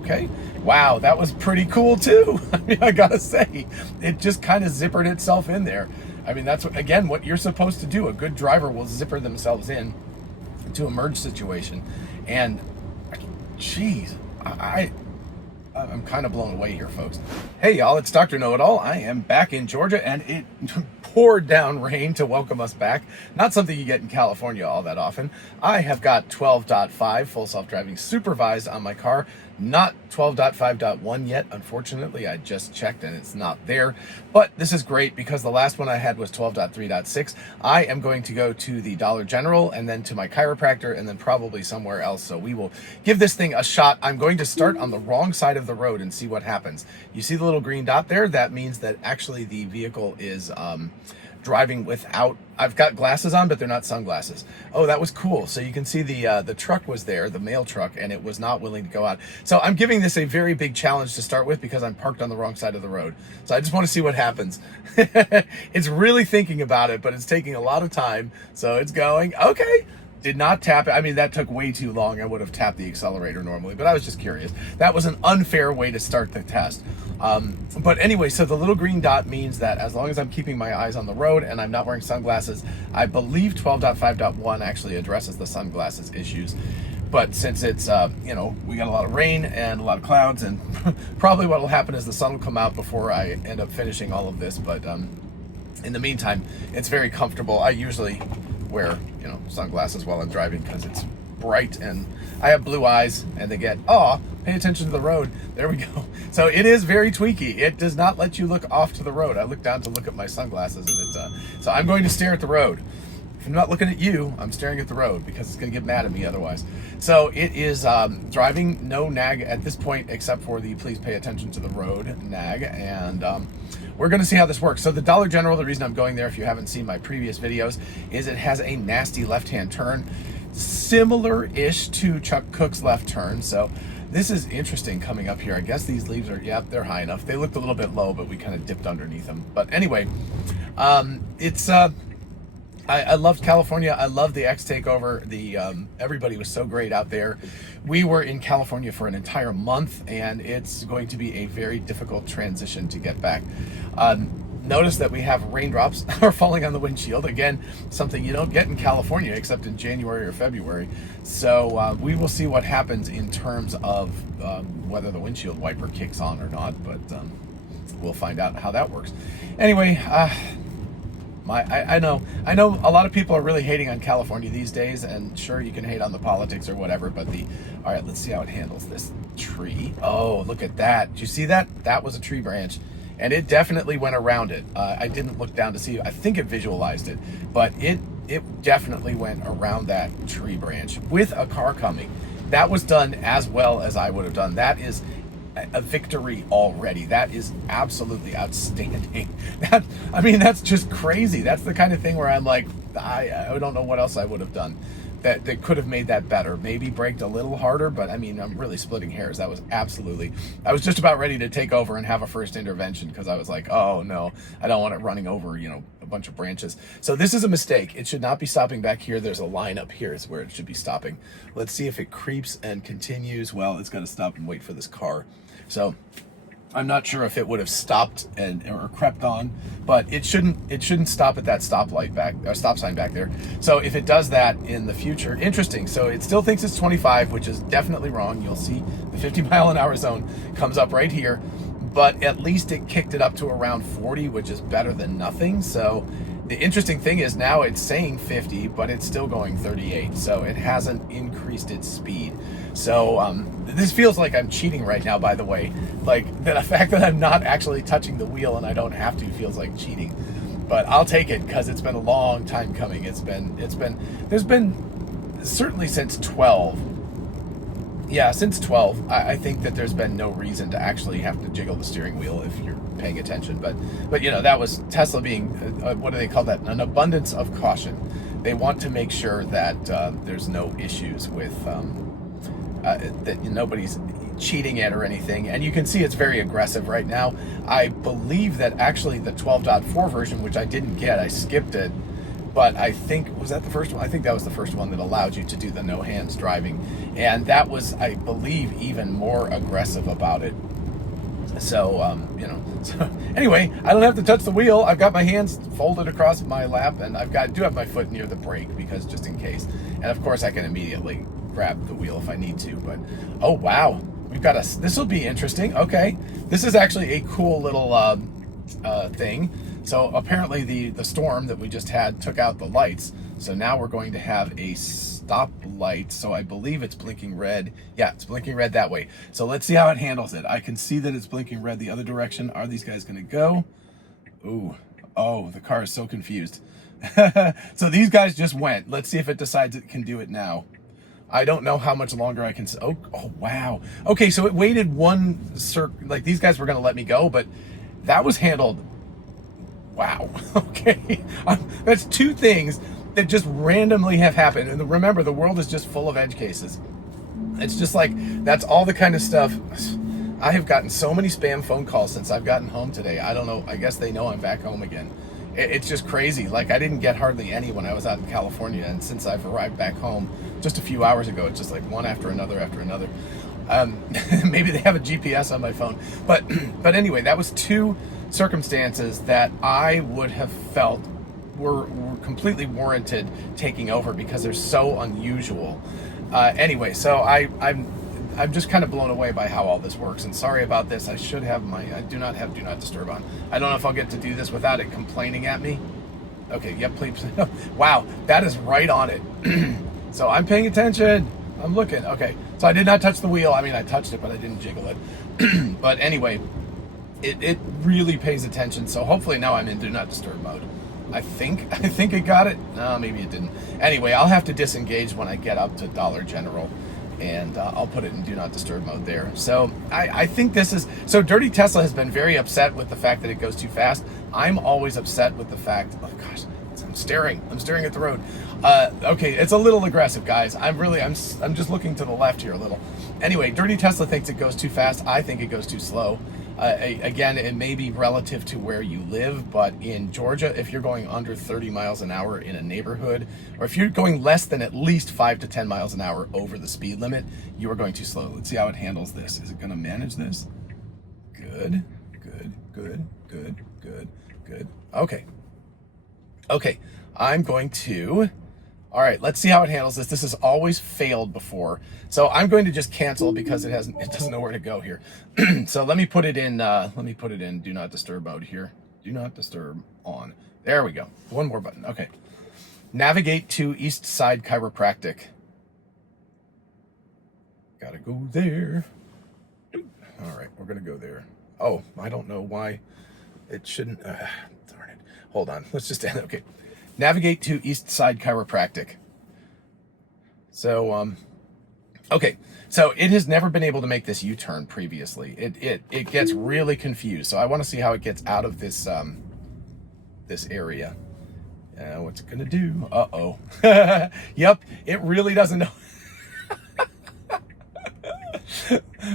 Okay. Wow, that was pretty cool too. I mean, I gotta say, it just kind of zippered itself in there. I mean, that's, again, what you're supposed to do. A good driver will zipper themselves in to a merge situation. And, geez, I'm kind of blown away here, folks. Hey, y'all, it's Dr. Know-It-All. I am back in Georgia, and it poured down rain to welcome us back. Not something you get in California all that often. I have got 12.5 full self-driving supervised on my car. Not 12.5.1 yet, unfortunately. I just checked and it's not there. But this is great because the last one I had was 12.3.6. I am going to go to the Dollar General and then to my chiropractor and then probably somewhere else. So we will give this thing a shot. I'm going to start on the wrong side of the road and see what happens. You see the little green dot there? That means that actually the vehicle is driving without, I've got glasses on, but they're not sunglasses. Oh, that was cool. So you can see the truck was there, the mail truck, and it was not willing to go out. So I'm giving this a very big challenge to start with because I'm parked on the wrong side of the road. So I just want to see what happens. It's really thinking about it, but it's taking a lot of time. So it's going, okay. Did not tap it. I mean, that took way too long. I would have tapped the accelerator normally, but I was just curious. That was an unfair way to start the test. But anyway, so the little green dot means that as long as I'm keeping my eyes on the road and I'm not wearing sunglasses, I believe 12.5.1 actually addresses the sunglasses issues. But since it's, we got a lot of rain and a lot of clouds, and probably what will happen is the sun will come out before I end up finishing all of this. But in the meantime, it's very comfortable. I usually wear sunglasses while I'm driving because it's bright and I have blue eyes and they get, pay attention to the road. There we go. So it is very tweaky. It does not let you look off to the road. I look down to look at my sunglasses and it's so I'm going to stare at the road. If I'm not looking at you, I'm staring at the road because it's going to get mad at me otherwise. So it is driving, no nag at this point except for the please pay attention to the road nag. And we're going to see how this works. So the Dollar General, the reason I'm going there, if you haven't seen my previous videos, is it has a nasty left-hand turn, similar-ish to Chuck Cook's left turn. So this is interesting coming up here. I guess these leaves are, they're high enough. They looked a little bit low, but we kind of dipped underneath them. But anyway, I loved California. I loved the X takeover. Everybody was so great out there. We were in California for an entire month, and it's going to be a very difficult transition to get back. Notice that we have raindrops are falling on the windshield. Again, something you don't get in California except in January or February. So we will see what happens in terms of whether the windshield wiper kicks on or not, but we'll find out how that works. Anyway, I know a lot of people are really hating on California these days, and sure, you can hate on the politics or whatever, but all right, let's see how it handles this tree. Oh, look at that. Did you see that? That was a tree branch, and it definitely went around it. I didn't look down to see. I think it visualized it, but it definitely went around that tree branch with a car coming. That was done as well as I would have done. That is a victory already. That is absolutely outstanding. That's just crazy. That's the kind of thing where I'm like, I don't know what else I would have done that could have made that better. Maybe braked a little harder, but I'm really splitting hairs. That was absolutely, I was just about ready to take over and have a first intervention because I was like, oh no, I don't want it running over, a bunch of branches. So this is a mistake. It should not be stopping back here. There's a line up here is where it should be stopping. Let's see if it creeps and continues. Well, it's got to stop and wait for this car. So I'm not sure if it would have stopped or crept on, but it shouldn't stop at that stop sign back there. So if it does that in the future, interesting. So it still thinks it's 25, which is definitely wrong. You'll see the 50-mile-an-hour zone comes up right here, but at least it kicked it up to around 40, which is better than nothing. So the interesting thing is now it's saying 50, but it's still going 38. So it hasn't increased its speed. So this feels like I'm cheating right now, by the way. Like the fact that I'm not actually touching the wheel and I don't have to feels like cheating. But I'll take it because it's been a long time coming. There's been certainly since 12. Yeah, since 12, I think that there's been no reason to actually have to jiggle the steering wheel if you're paying attention. But that was Tesla being, what do they call that? An abundance of caution. They want to make sure that there's no issues with, that nobody's cheating it or anything. And you can see it's very aggressive right now. I believe that actually the 12.4 version, which I didn't get, I skipped it, but I think, was that the first one? I think that was the first one that allowed you to do the no hands driving. And that was, I believe, even more aggressive about it. So, you know, so anyway, I don't have to touch the wheel. I've got my hands folded across my lap, and do have my foot near the brake because just in case. And of course I can immediately grab the wheel if I need to, but oh wow, we've got this will be interesting. Okay, this is actually a cool little thing. So apparently the storm that we just had took out the lights, so now we're going to have a stop light. So I believe it's blinking red. Yeah, it's blinking red that way. So let's see how it handles it. I can see that it's blinking red the other direction. Are these guys going to go? Ooh, oh, the car is so confused. So these guys just went. Let's see if it decides it can do it now. I don't know how much longer I can. Oh wow. Okay, so it waited one like these guys were going to let me go, but that was handled. Wow. Okay. That's two things that just randomly have happened. And remember, the world is just full of edge cases. It's just like, that's all the kind of stuff. I have gotten so many spam phone calls since I've gotten home today. I don't know. I guess they know I'm back home again. It's just crazy. Like, I didn't get hardly any when I was out in California. And since I've arrived back home just a few hours ago, it's just like one after another after another. Maybe they have a GPS on my phone. But anyway, that was two circumstances that I would have felt were completely warranted taking over because they're so unusual. Anyway, so I'm just kind of blown away by how all this works, and sorry about this. I do not have do not disturb on. I don't know if I'll get to do this without it complaining at me. Okay, yep, please. Wow, that is right on it. So I'm paying attention. I'm looking. Okay, so I did not touch the wheel. I mean, I touched it, but I didn't jiggle it. But anyway, it really pays attention. So hopefully now I'm in do not disturb mode. I think it got it. No, maybe it didn't. Anyway, I'll have to disengage when I get up to Dollar General, and I'll put it in do not disturb mode there. So I think this is, so Dirty Tesla has been very upset with the fact that it goes too fast. I'm always upset with the fact, oh gosh, I'm staring at the road. Okay, it's a little aggressive, guys. I'm just looking to the left here a little. Anyway, Dirty Tesla thinks it goes too fast. I think it goes too slow. Again, it may be relative to where you live, but in Georgia, if you're going under 30 miles an hour in a neighborhood, or if you're going less than at least 5 to 10 miles an hour over the speed limit, you are going too slow. Let's see how it handles this. Is it going to manage this? Good. Okay, I'm going to, all right, let's see how it handles this. This has always failed before. So I'm going to just cancel because it doesn't know where to go here. So let me put it in do not disturb mode here. Do not disturb on. There we go. One more button. Okay. Navigate to East Side Chiropractic. Gotta go there. All right, we're gonna go there. Oh, I don't know why it shouldn't. Darn it. Hold on. Let's just end. Okay. Navigate to East Side Chiropractic. So, okay. So it has never been able to make this U-turn previously. It gets really confused. So I want to see how it gets out of this this area. What's it gonna do? Uh-oh. Yep. It really doesn't know.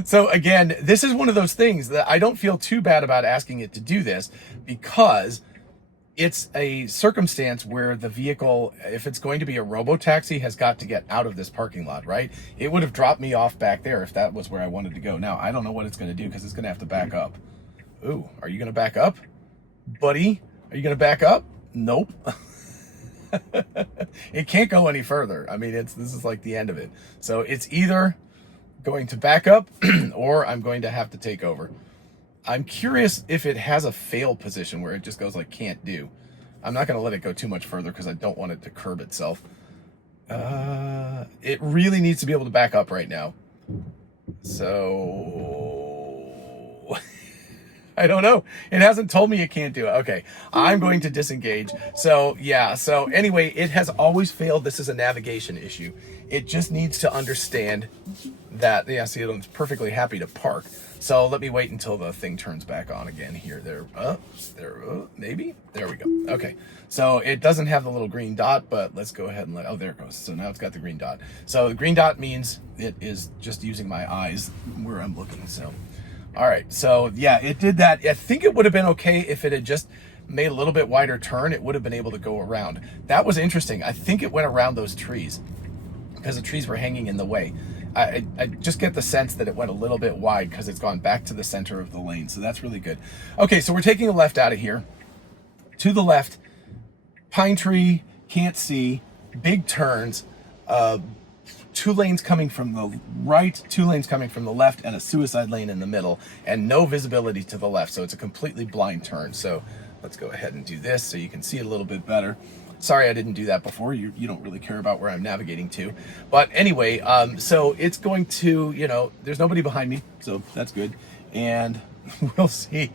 So again, this is one of those things that I don't feel too bad about asking it to do this, because it's a circumstance where the vehicle, if it's going to be a robo-taxi, has got to get out of this parking lot, right? It would have dropped me off back there if that was where I wanted to go. Now, I don't know what it's going to do because it's going to have to back up. Ooh, are you going to back up? Buddy, are you going to back up? Nope. It can't go any further. I mean, this is like the end of it. So it's either going to back up or I'm going to have to take over. I'm curious if it has a fail position where it just goes like can't do. I'm not going to let it go too much further because I don't want it to curb itself. It really needs to be able to back up right now. So I don't know. It hasn't told me it can't do it. Okay, I'm going to disengage. So yeah, so anyway, it has always failed. This is a navigation issue. It just needs to understand that, yeah, see, it's perfectly happy to park. So let me wait until the thing turns back on again here. Maybe? There we go. Okay, so it doesn't have the little green dot, but let's go ahead and oh, there it goes. So now it's got the green dot. So the green dot means it is just using my eyes where I'm looking, so. All right, so yeah, it did that. I think it would have been okay if it had just made a little bit wider turn, it would have been able to go around. That was interesting. I think it went around those trees because the trees were hanging in the way. I just get the sense that it went a little bit wide because it's gone back to the center of the lane. So that's really good. Okay, so we're taking a left out of here. To the left, pine tree, can't see, big turns, 2 lanes coming from the right, 2 lanes coming from the left, and a suicide lane in the middle, and no visibility to the left. So it's a completely blind turn. So let's go ahead and do this so you can see it a little bit better. Sorry I didn't do that before. You don't really care about where I'm navigating to. But anyway, so it's going to, you know, there's nobody behind me, so that's good. And we'll see.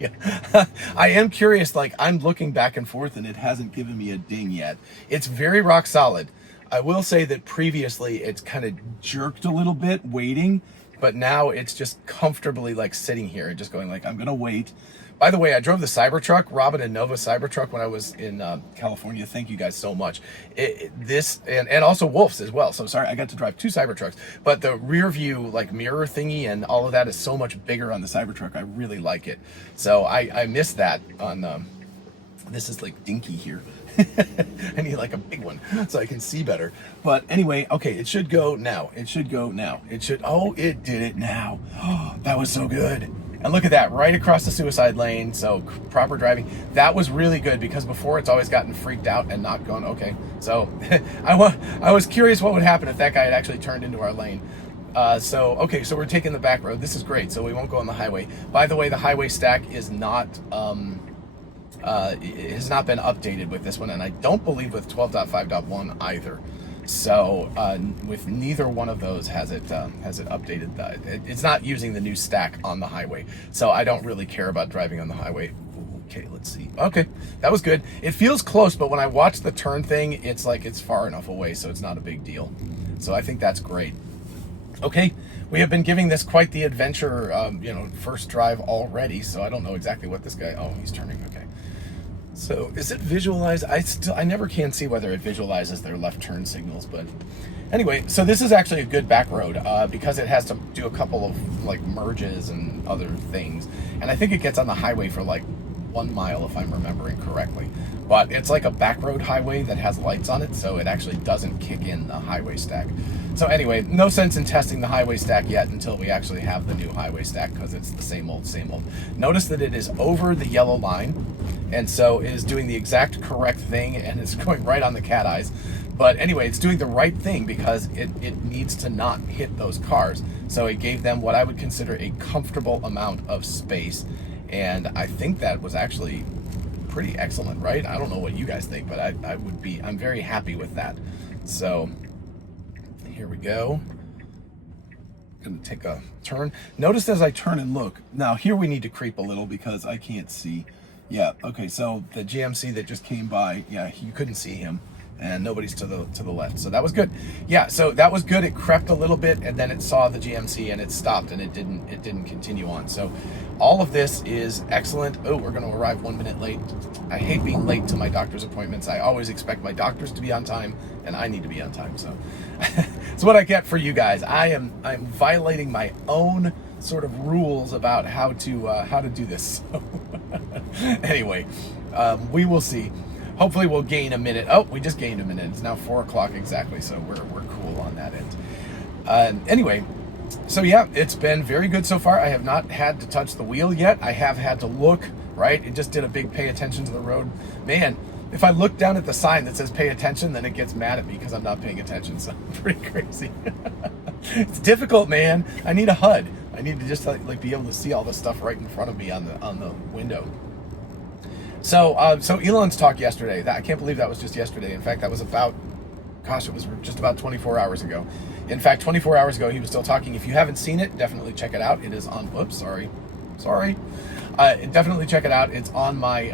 I am curious, like I'm looking back and forth and it hasn't given me a ding yet. It's very rock solid. I will say that previously it's kind of jerked a little bit waiting, but now it's just comfortably like sitting here and just going like, I'm going to wait. By the way, I drove the Cybertruck, Robin and Nova Cybertruck when I was in California. Thank you guys so much. And also Wolf's as well. So sorry, I got to drive 2 Cybertrucks, but the rear view like mirror thingy and all of that is so much bigger on the Cybertruck. I really like it. So I missed that on, this is like dinky here. I need like a big one so I can see better. But anyway, okay, it should go now. It should go now. It should, oh, it did it now. Oh, that was so good. And look at that, right across the suicide lane, so proper driving. That was really good because before it's always gotten freaked out and not gone, okay. So I was curious what would happen if that guy had actually turned into our lane. Okay, so we're taking the back road. This is great, so we won't go on the highway. By the way, the highway stack is not, it has not been updated with this one, and I don't believe with 12.5.1 either. So with neither one of those has it updated. It's not using the new stack on the highway. So I don't really care about driving on the highway. Okay, let's see. Okay, that was good. It feels close, but when I watch the turn thing, it's like it's far enough away, so it's not a big deal. So I think that's great. Okay, we have been giving this quite the adventure, first drive already. So I don't know exactly what this guy. Oh, he's turning. Okay. So is it visualized? I never can see whether it visualizes their left turn signals, but anyway, so this is actually a good back road because it has to do a couple of like merges and other things. And I think it gets on the highway for like 1 mile if I'm remembering correctly. But it's like a back road highway that has lights on it, so it actually doesn't kick in the highway stack. So anyway, no sense in testing the highway stack yet until we actually have the new highway stack because it's the same old, same old. Notice that it is over the yellow line, and so it is doing the exact correct thing, and it's going right on the cat eyes. But anyway, it's doing the right thing because it needs to not hit those cars. So it gave them what I would consider a comfortable amount of space. And I think that was actually pretty excellent, right? I don't know what you guys think, but I'm very happy with that. So here we go. Gonna take a turn. Notice as I turn and look, now here we need to creep a little because I can't see. Yeah, okay, so the GMC that just came by, yeah, you couldn't see him. And nobody's to the left, so that was good. Yeah, so that was good. It crept a little bit, and then it saw the GMC, and it stopped, and it didn't continue on. So all of this is excellent. Oh, we're going to arrive 1 minute late. I hate being late to my doctor's appointments. I always expect my doctors to be on time, and I need to be on time. So it's what I get for you guys. I'm violating my own sort of rules about how to do this. So anyway, we will see. Hopefully we'll gain a minute. Oh, we just gained a minute. It's now 4 o'clock exactly, so we're cool on that end. Anyway, so yeah, it's been very good so far. I have not had to touch the wheel yet. I have had to look, right? It just did a big pay attention to the road. Man, if I look down at the sign that says pay attention, then it gets mad at me because I'm not paying attention, so pretty crazy. It's difficult, man. I need a HUD. I need to just like be able to see all the stuff right in front of me on the window. So Elon's talk yesterday, I can't believe that was just yesterday. In fact, that was about, gosh, it was just about 24 hours ago. In fact, 24 hours ago, he was still talking. If you haven't seen it, definitely check it out. It is on, oops, sorry. Definitely check it out. It's on my,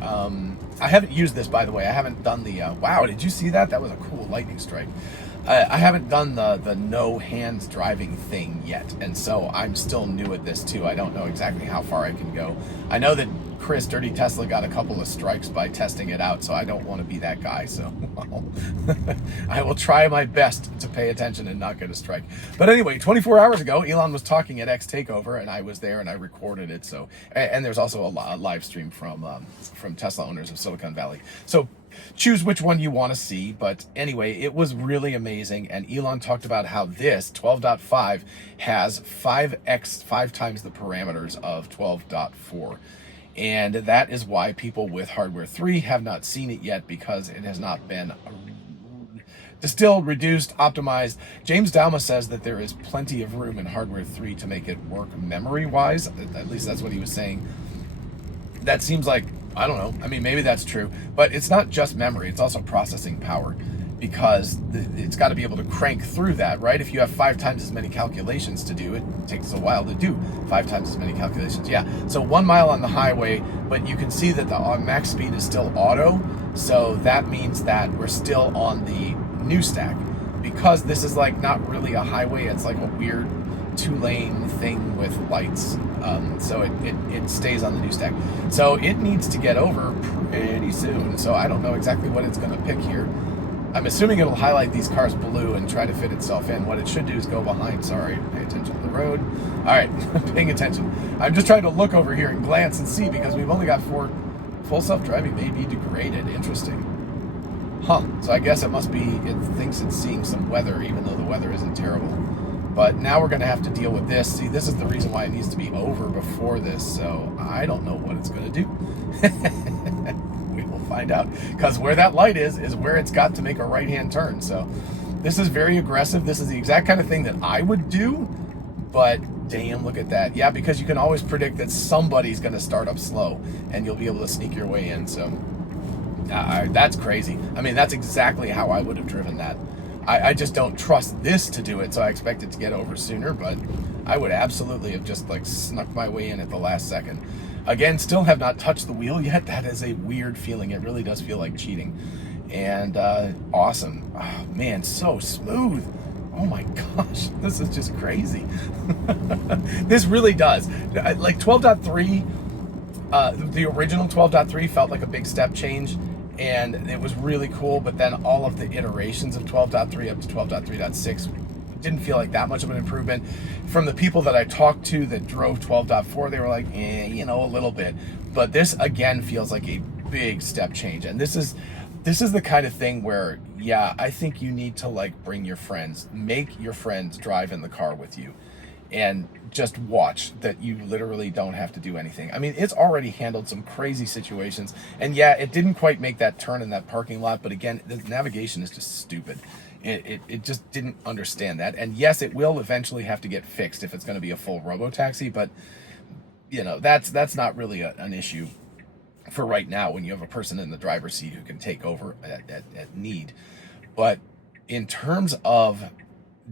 I haven't used this, by the way. I haven't done the, wow, did you see that? That was a cool lightning strike. I haven't done the no hands driving thing yet. And so I'm still new at this too. I don't know exactly how far I can go. I know that Chris, Dirty Tesla, got a couple of strikes by testing it out, so I don't want to be that guy. So I will try my best to pay attention and not get a strike. But anyway, 24 hours ago, Elon was talking at X Takeover, and I was there and I recorded it. So, and there's also a live stream from Tesla owners of Silicon Valley. So choose which one you want to see. But anyway, it was really amazing. And Elon talked about how this 12.5 has 5 times the parameters of 12.4. And that is why people with hardware 3 have not seen it yet, because it has not been distilled, reduced, optimized. James Dalma says that there is plenty of room in hardware 3 to make it work memory-wise. At least that's what he was saying. That seems like, I don't know. I mean, maybe that's true, but it's not just memory. It's also processing power, because it's got to be able to crank through that, right? If you have 5 times as many calculations to do, it takes a while to do 5 times as many calculations. Yeah, so 1 mile on the highway, but you can see that the max speed is still auto, so that means that we're still on the new stack, because this is like not really a highway. It's like a weird 2-lane thing with lights. So it stays on the new stack. So it needs to get over pretty soon. So I don't know exactly what it's going to pick here. I'm assuming it'll highlight these cars blue and try to fit itself in. What it should do is go behind. Sorry, pay attention to the road. All right, paying attention. I'm just trying to look over here and glance and see, because we've only got 4 full self-driving. May be degraded. Interesting. Huh. So I guess it must be, it thinks it's seeing some weather, even though the weather isn't terrible. But now we're going to have to deal with this. See, this is the reason why it needs to be over before this. So I don't know what it's going to do. We will find out. Because where that light is where it's got to make a right-hand turn. So this is very aggressive. This is the exact kind of thing that I would do. But damn, look at that. Yeah, because you can always predict that somebody's going to start up slow, and you'll be able to sneak your way in. So that's crazy. I mean, that's exactly how I would have driven that. I just don't trust this to do it, so I expect it to get over sooner, but I would absolutely have just like snuck my way in at the last second. Again, still have not touched the wheel yet. That is a weird feeling. It really does feel like cheating. And awesome. Oh, man, so smooth. Oh my gosh, this is just crazy. This really does. Like 12.3, the original 12.3 felt like a big step change, and it was really cool, but then all of the iterations of 12.3 up to 12.3.6 didn't feel like that much of an improvement. From the people that I talked to that drove 12.4, they were like, a little bit. But this, again, feels like a big step change. And this is the kind of thing where, yeah, I think you need to like bring your friends, make your friends drive in the car with you, and just watch that you literally don't have to do anything. I mean, it's already handled some crazy situations, and yeah, it didn't quite make that turn in that parking lot, but again, the navigation is just stupid. It just didn't understand that. And yes, it will eventually have to get fixed if it's going to be a full robo-taxi, but that's not really an issue for right now when you have a person in the driver's seat who can take over at need. But in terms of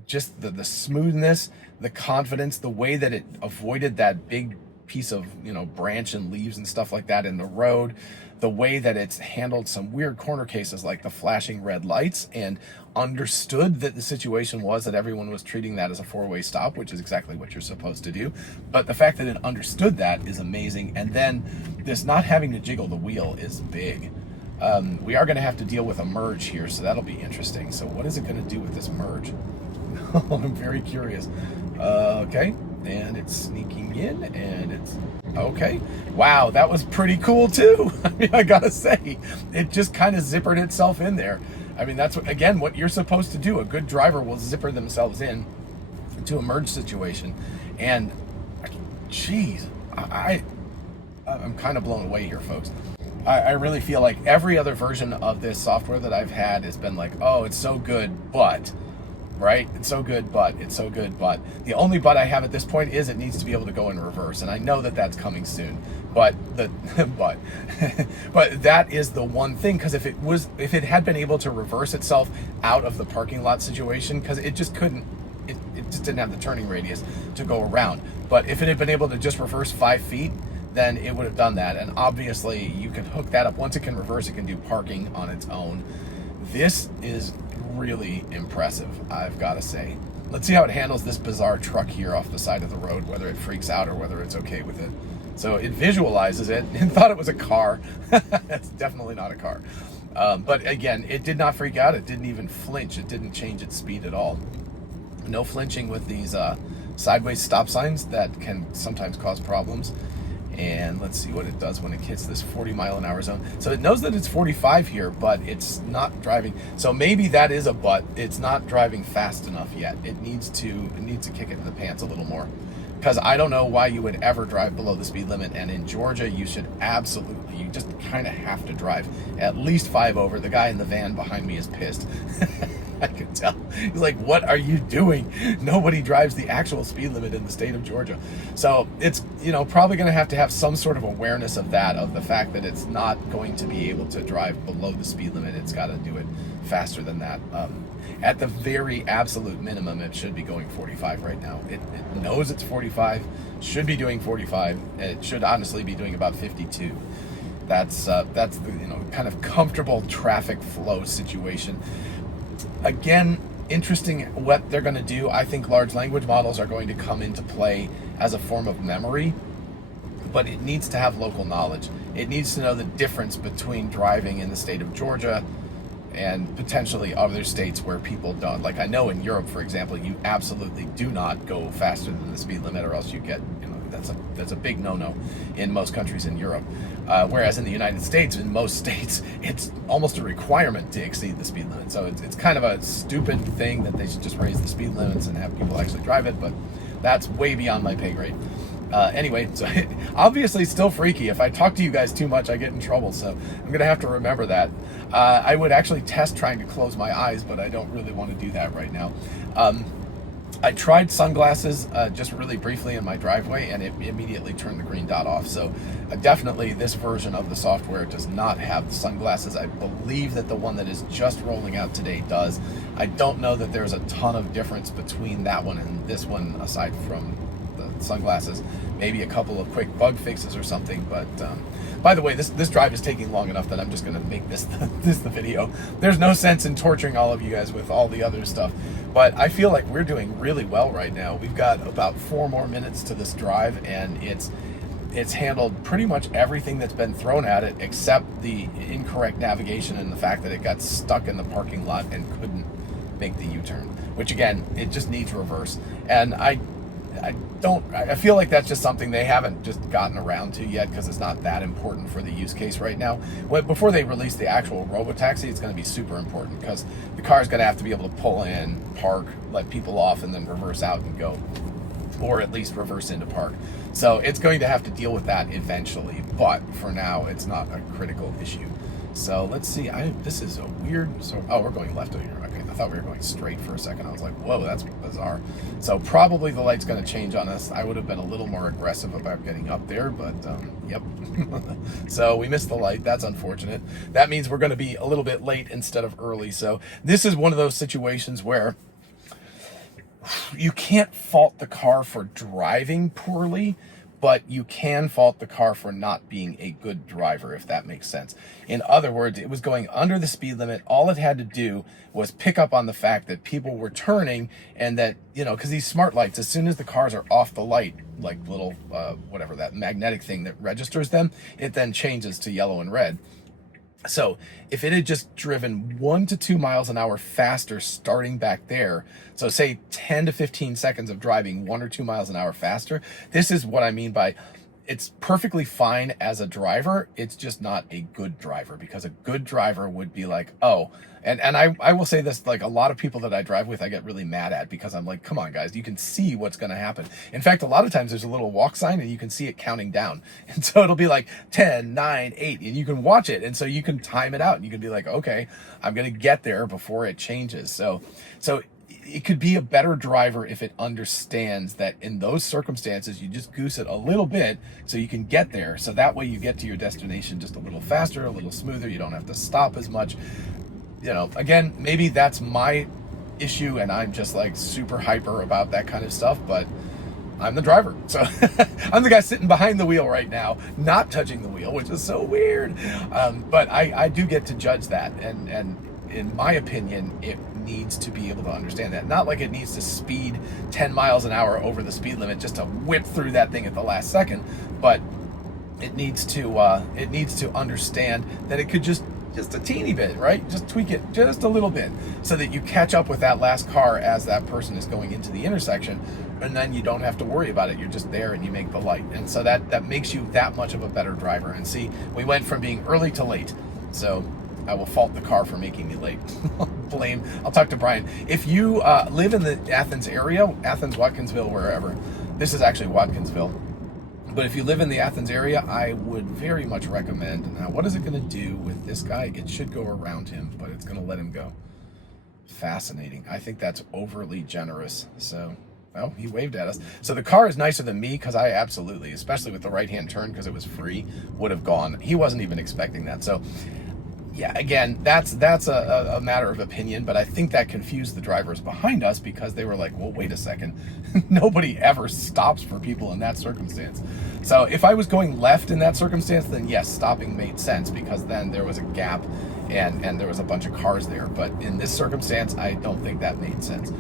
just the smoothness, the confidence, the way that it avoided that big piece of branch and leaves and stuff like that in the road, the way that it's handled some weird corner cases like the flashing red lights, and understood that the situation was that everyone was treating that as a 4-way stop, which is exactly what you're supposed to do. But the fact that it understood that is amazing. And then this not having to jiggle the wheel is big. We are going to have to deal with a merge here, so that'll be interesting. So what is it going to do with this merge? I'm very curious. Okay, and it's sneaking in, and it's okay. Wow, that was pretty cool too. I mean, I gotta say, it just kind of zippered itself in there. I mean, that's again what you're supposed to do. A good driver will zipper themselves in to a merge situation, and geez, I'm kind of blown away here, folks. I really feel like every other version of this software that I've had has been like, oh, it's so good, but. Right? It's so good, but it's so good, but the only but I have at this point is it needs to be able to go in reverse, and I know that that's coming soon. But but that is the one thing, because if it had been able to reverse itself out of the parking lot situation, because it just couldn't, it just didn't have the turning radius to go around. But if it had been able to just reverse 5 feet, then it would have done that. And obviously you can hook that up. Once it can reverse, it can do parking on its own. This is really impressive, I've got to say. Let's see how it handles this bizarre truck here off the side of the road, whether it freaks out or whether it's okay with it. So it visualizes it and thought it was a car. That's definitely not a car. But again, it did not freak out. It didn't even flinch. It didn't change its speed at all. No flinching with these sideways stop signs that can sometimes cause problems. And let's see what it does when it hits this 40-mile-an-hour zone. So it knows that it's 45 here, but it's not driving. So maybe that is a but. It's not driving fast enough yet. It needs to kick it in the pants a little more. Because I don't know why you would ever drive below the speed limit. And in Georgia, you should absolutely, you just kind of have to drive at least 5 over. The guy in the van behind me is pissed. I can tell. He's like, what are you doing? Nobody drives the actual speed limit in the state of Georgia. So it's, probably going to have some sort of awareness of that, of the fact that it's not going to be able to drive below the speed limit. It's got to do it faster than that. At the very absolute minimum, it should be going 45 right now. It knows it's 45, should be doing 45. It should honestly be doing about 52. That's the, kind of comfortable traffic flow situation. Again, interesting what they're going to do. I think large language models are going to come into play as a form of memory, but it needs to have local knowledge. It needs to know the difference between driving in the state of Georgia and potentially other states where people don't. Like I know in Europe, for example, you absolutely do not go faster than the speed limit, or else you get, that's a big no-no in most countries in Europe. Whereas in the United States, in most states, it's almost a requirement to exceed the speed limit. So it's kind of a stupid thing that they should just raise the speed limits and have people actually drive it, but that's way beyond my pay grade. Anyway, so obviously still freaky. If I talk to you guys too much, I get in trouble, so I'm going to have to remember that. I would actually test trying to close my eyes, but I don't really want to do that right now. I tried sunglasses just really briefly in my driveway, and it immediately turned the green dot off. So definitely this version of the software does not have the sunglasses. I believe that the one that is just rolling out today does. I don't know that there's a ton of difference between that one and this one, aside from the sunglasses. Maybe a couple of quick bug fixes or something. But by the way, this drive is taking long enough that I'm just going to make this the video. There's no sense in torturing all of you guys with all the other stuff. But I feel like we're doing really well right now. We've got about 4 more minutes to this drive, and it's handled pretty much everything that's been thrown at it, except the incorrect navigation and the fact that it got stuck in the parking lot and couldn't make the U-turn, which again, it just needs reverse. And I feel like that's just something they haven't just gotten around to yet, because it's not that important for the use case right now. Before they release the actual robotaxi, it's going to be super important, because the car is going to have to be able to pull in, park, let people off, and then reverse out and go, or at least reverse into park. So it's going to have to deal with that eventually, but for now, it's not a critical issue. So let's see. This is a weird. Oh, we're going left over here. Okay, I thought we were going straight for a second. I was like, whoa, that's bizarre. So probably the light's going to change on us. I would have been a little more aggressive about getting up there, but yep. So we missed the light. That's unfortunate. That means we're going to be a little bit late instead of early. So this is one of those situations where you can't fault the car for driving poorly, but you can fault the car for not being a good driver, if that makes sense. In other words, it was going under the speed limit. All it had to do was pick up on the fact that people were turning, and that, because these smart lights, as soon as the cars are off the light, like little, whatever, that magnetic thing that registers them, it then changes to yellow and red. So if it had just driven 1 to 2 miles an hour faster starting back there, so say 10 to 15 seconds of driving 1 or 2 miles an hour faster, this is what I mean by it's perfectly fine as a driver. It's just not a good driver, because a good driver would be like, oh, and I will say this, like a lot of people that I drive with, I get really mad at, because I'm like, come on guys, you can see what's going to happen. In fact, a lot of times there's a little walk sign and you can see it counting down. And so it'll be like 10, 9, 8, and you can watch it. And so you can time it out and you can be like, okay, I'm going to get there before it changes. So it could be a better driver if it understands that in those circumstances, you just goose it a little bit so you can get there. So that way you get to your destination just a little faster, a little smoother. You don't have to stop as much. Again, maybe that's my issue and I'm just like super hyper about that kind of stuff, but I'm the driver. So I'm the guy sitting behind the wheel right now, not touching the wheel, which is so weird. But I do get to judge that. And in my opinion, it needs to be able to understand that. Not like it needs to speed 10 miles an hour over the speed limit just to whip through that thing at the last second, but it needs to understand that it could just a teeny bit, right? Just tweak it just a little bit so that you catch up with that last car as that person is going into the intersection, and then you don't have to worry about it. You're just there and you make the light. And so that makes you that much of a better driver. And see, we went from being early to late. So I will fault the car for making me late. I'll talk to Brian. If you live in the Athens area, Athens, Watkinsville, wherever, this is actually Watkinsville. But if you live in the Athens area, I would very much recommend. Now, what is it going to do with this guy? It should go around him, but it's going to let him go. Fascinating. I think that's overly generous. So, well, he waved at us. So the car is nicer than me because I absolutely, especially with the right-hand turn because it was free, would have gone. He wasn't even expecting that. So, yeah, again, that's a matter of opinion, but I think that confused the drivers behind us because they were like, well, wait a second. Nobody ever stops for people in that circumstance. So if I was going left in that circumstance, then yes, stopping made sense because then there was a gap and there was a bunch of cars there. But in this circumstance, I don't think that made sense.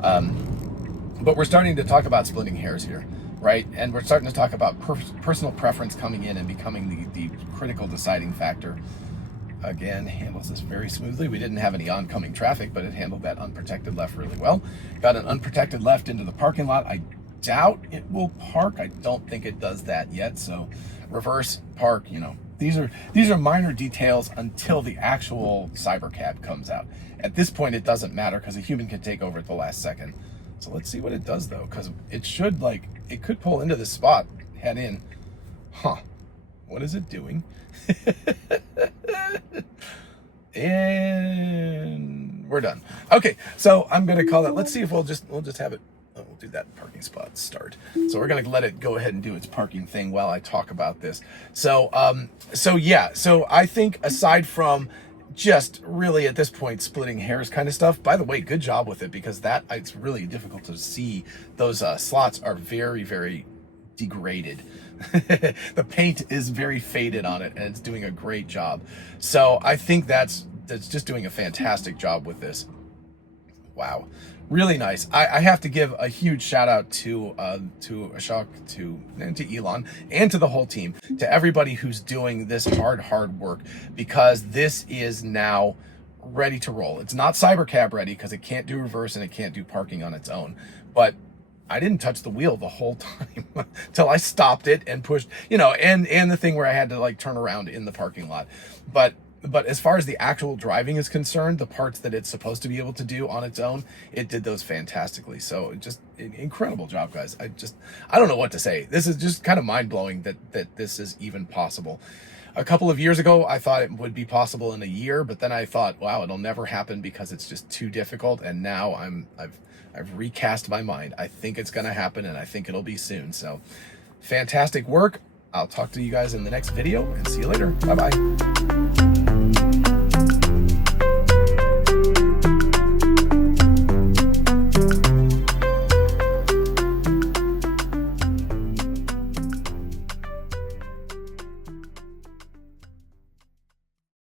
But we're starting to talk about splitting hairs here, right? And we're starting to talk about personal preference coming in and becoming the critical deciding factor. Again, handles this very smoothly. We didn't have any oncoming traffic, but it handled that unprotected left really well. Got an unprotected left into the parking lot. I doubt it will park. I don't think it does that yet. So reverse, park, you know, these are minor details until the actual cybercab comes out. At this point, it doesn't matter because a human can take over at the last second. So let's see what it does though, because it should it could pull into this spot, head in. Huh, what is it doing? And we're done. Okay, so I'm gonna call it. Let's see if we'll just have it. Oh, we'll do that parking spot start. So we're gonna let it go ahead and do its parking thing while I talk about this. So so I think aside from just really at this point splitting hairs kind of stuff, by the way, good job with it because it's really difficult to see. Those slots are very, very degraded. The paint is very faded on it and it's doing a great job. So I think that's just doing a fantastic job with this. Wow, really nice. I have to give a huge shout out to Ashok, to Elon, and to the whole team, to everybody who's doing this hard work, because this is now ready to roll. It's not cybercab ready because it can't do reverse and it can't do parking on its own, but I didn't touch the wheel the whole time till I stopped it and pushed, you know, and the thing where I had to like turn around in the parking lot. But as far as the actual driving is concerned, the parts that it's supposed to be able to do on its own, it did those fantastically. So just incredible job, guys. I don't know what to say. This is just kind of mind blowing that this is even possible. A couple of years ago, I thought it would be possible in a year, but then I thought, wow, it'll never happen because it's just too difficult. And now I've recast my mind. I think it's going to happen and I think it'll be soon. So fantastic work. I'll talk to you guys in the next video and see you later. Bye-bye.